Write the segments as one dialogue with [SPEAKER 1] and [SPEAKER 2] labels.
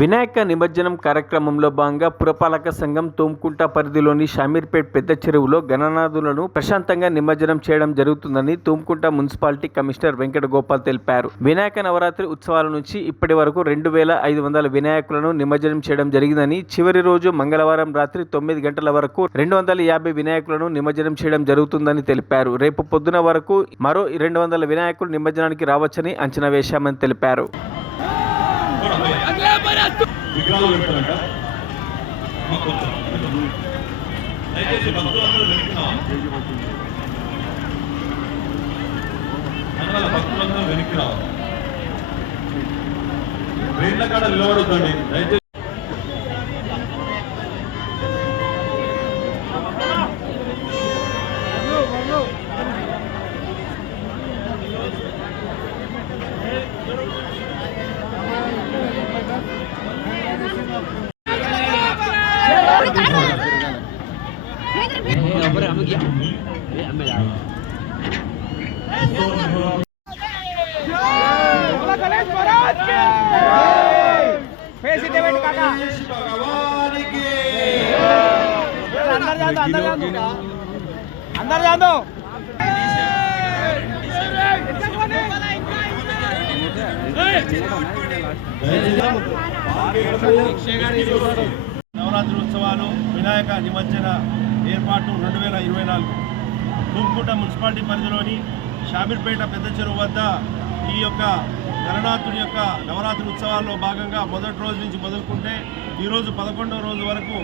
[SPEAKER 1] వినాయక నిమజ్జనం కార్యక్రమంలో భాగంగా పురపాలక సంఘం తోమ్కుంట పరిధిలోని షామీర్పేట్ పెద్ద చెరువులో గణనాథులను ప్రశాంతంగా నిమజ్జనం చేయడం జరుగుతుందని తోమ్కుంట మున్సిపాలిటీ కమిషనర్ వెంకట గోపాల్ తెలిపారు. వినాయక నవరాత్రి ఉత్సవాల నుంచి ఇప్పటి వరకు రెండు వేల ఐదు వందల వినాయకులను నిమజ్జనం చేయడం జరిగిందని చివరి రోజు మంగళవారం రాత్రి తొమ్మిది గంటల వరకు రెండు వందల యాభై వినాయకులను నిమజ్జనం చేయడం జరుగుతుందని తెలిపారు. రేపు పొద్దున వరకు మరో రెండు వందల వినాయకులు నిమజ్జనానికి రావచ్చని అంచనా వేశామని తెలిపారు.
[SPEAKER 2] విగ్రహాలు పెడతారంట. దయచేసి భక్తులందరూ వెనక్కి అందువల్ల భక్తులందరూ వెనక్కి రావాలి ట్రైన్ల కాడ నిలబడొద్దండి. దయచేసి
[SPEAKER 3] มื่อกี้นี่ไม่ได้
[SPEAKER 2] เฟ
[SPEAKER 3] ซิเดเวตกาตา అందరు జాందో అందరు జాందో
[SPEAKER 4] నవరాత్రి ఉత్సవాలు వినాయక నిమజ్జన ఏర్పాటు రెండు వేల ఇరవై నాలుగు. తూంకుంట మున్సిపాలిటీ పరిధిలోని షామీర్పేట పెద్ద చెరువు వద్ద ఈ యొక్క గణనాథుడి యొక్క నవరాత్రి ఉత్సవాల్లో భాగంగా మొదటి రోజు నుంచి మొదలుకుంటే ఈరోజు పదకొండవ రోజు వరకు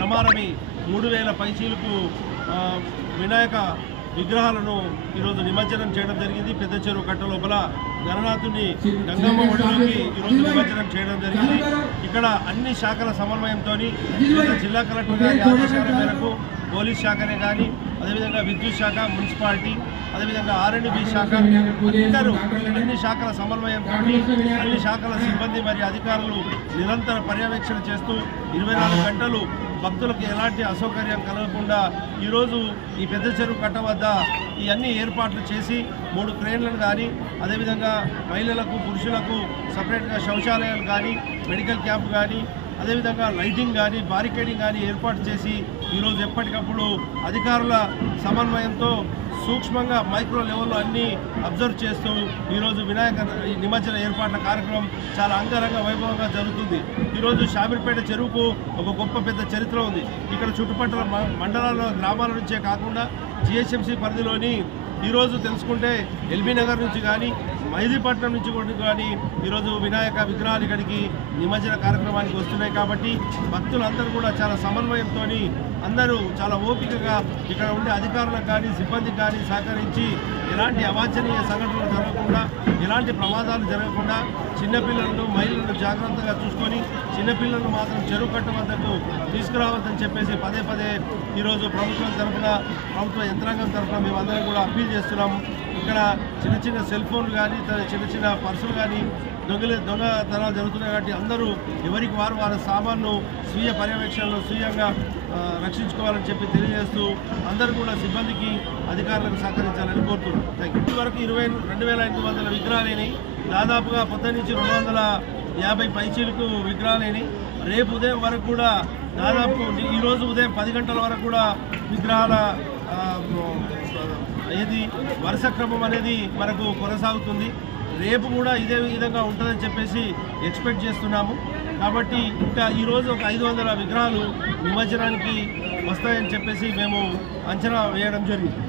[SPEAKER 4] రమారమి మూడు వేల పైచీలకు వినాయక విగ్రహాలను ఈరోజు నిమజ్జనం చేయడం జరిగింది. పెద్ద చెరువు కట్ట లోపల గణనాథుని గంగమ్మ ఒడిలోకి ఈరోజు నిమజ్జనం చేయడం జరిగింది. ఇక్కడ అన్ని శాఖల సమన్వయంతో జిల్లా కలెక్టర్ గారి ఆదేశాల మేరకు పోలీస్ శాఖనే కానీ అదేవిధంగా విద్యుత్ శాఖ మున్సిపాలిటీ అదేవిధంగా ఆర్ఎండ్బి శాఖ అందరూ అన్ని శాఖల సమన్వయంతో అన్ని శాఖల సిబ్బంది మరియు అధికారులు నిరంతర పర్యవేక్షణ చేస్తూ ఇరవై నాలుగు గంటలు భక్తులకు ఎలాంటి అసౌకర్యం కలగకుండా ఈరోజు ఈ పెద్ద చెరువు కట్ట వద్ద ఈ అన్ని ఏర్పాట్లు చేసి మూడు క్రేన్లను కానీ అదేవిధంగా మహిళలకు పురుషులకు సపరేట్గా శౌచాలయాలు కానీ మెడికల్ క్యాంప్ కానీ అదేవిధంగా లైటింగ్ కానీ బారికేడింగ్ కానీ ఏర్పాటు చేసి ఈరోజు ఎప్పటికప్పుడు అధికారుల సమన్వయంతో సూక్ష్మంగా మైక్రో లెవెల్లో అన్నీ అబ్జర్వ్ చేస్తూ ఈరోజు వినాయక ఈ నిమజ్జన ఏర్పాట్ల కార్యక్రమం చాలా అంగరంగ వైభవంగా జరుగుతుంది. ఈరోజు షామీర్పేట చెరువుకు ఒక గొప్ప పెద్ద చరిత్ర ఉంది. ఇక్కడ చుట్టుపక్కల మ- మండలాల గ్రామాల నుంచే కాకుండా జిహెచ్ఎంసీ పరిధిలోని ఈరోజు తెలుసుకుంటే ఎల్బీ నగర్ నుంచి కానీ మైదీపట్నం నుంచి కూడా కానీ ఈరోజు వినాయక విగ్రహాలు ఇక్కడికి నిమజ్జన కార్యక్రమానికి వస్తున్నాయి కాబట్టి భక్తులందరూ కూడా చాలా సమన్వయంతో అందరూ చాలా ఓపికగా ఇక్కడ ఉండే అధికారులకు కానీ సిబ్బందికి కానీ సహకరించి ఎలాంటి అవాంఛనీయ సంఘటనలు జరగకుండా ఎలాంటి ప్రమాదాలు జరగకుండా చిన్నపిల్లలను మహిళలను జాగ్రత్తగా చూసుకొని చిన్నపిల్లలను మాత్రం చెరువు కట్ట వద్దకు తీసుకురావద్దని చెప్పేసి పదే పదే ఈరోజు ప్రభుత్వం తరఫున ప్రభుత్వ యంత్రాంగం తరఫున మేమందరం కూడా అప్పీల్ చేస్తున్నాము ఇక్కడ చిన్న చిన్న సెల్ ఫోన్లు కానీ చిన్న చిన్న పర్సులు కానీ దొంగ దొంగతనాలు జరుగుతున్నాయి కాబట్టి అందరూ ఎవరికి వారు వారి సామాన్ను స్వీయ పర్యవేక్షణలో స్వీయంగా రక్షించుకోవాలని చెప్పి తెలియజేస్తూ అందరూ కూడా సిబ్బందికి అధికారులకు సహకరించాలని కోరుతున్నాను ఇప్పటివరకు వరకు ఇరవై రెండు వేల ఐదు వందల విగ్రహాలేని దాదాపుగా పొద్దు నుంచి రెండు వందల యాభై పైచీలకు విగ్రహాలేని రేపు ఉదయం వరకు కూడా దాదాపు ఈరోజు ఉదయం పది గంటల వరకు కూడా విగ్రహాల ఏది వరుస క్రమం అనేది మనకు కొనసాగుతుంది. రేపు కూడా ఇదే విధంగా ఉంటుందని చెప్పేసి ఎక్స్పెక్ట్ చేస్తున్నాము. కాబట్టి ఇంకా ఈరోజు ఒక ఐదు వందల విగ్రహాలు నిమజ్జనానికి వస్తాయని చెప్పేసి మేము అంచనా వేయడం జరిగింది.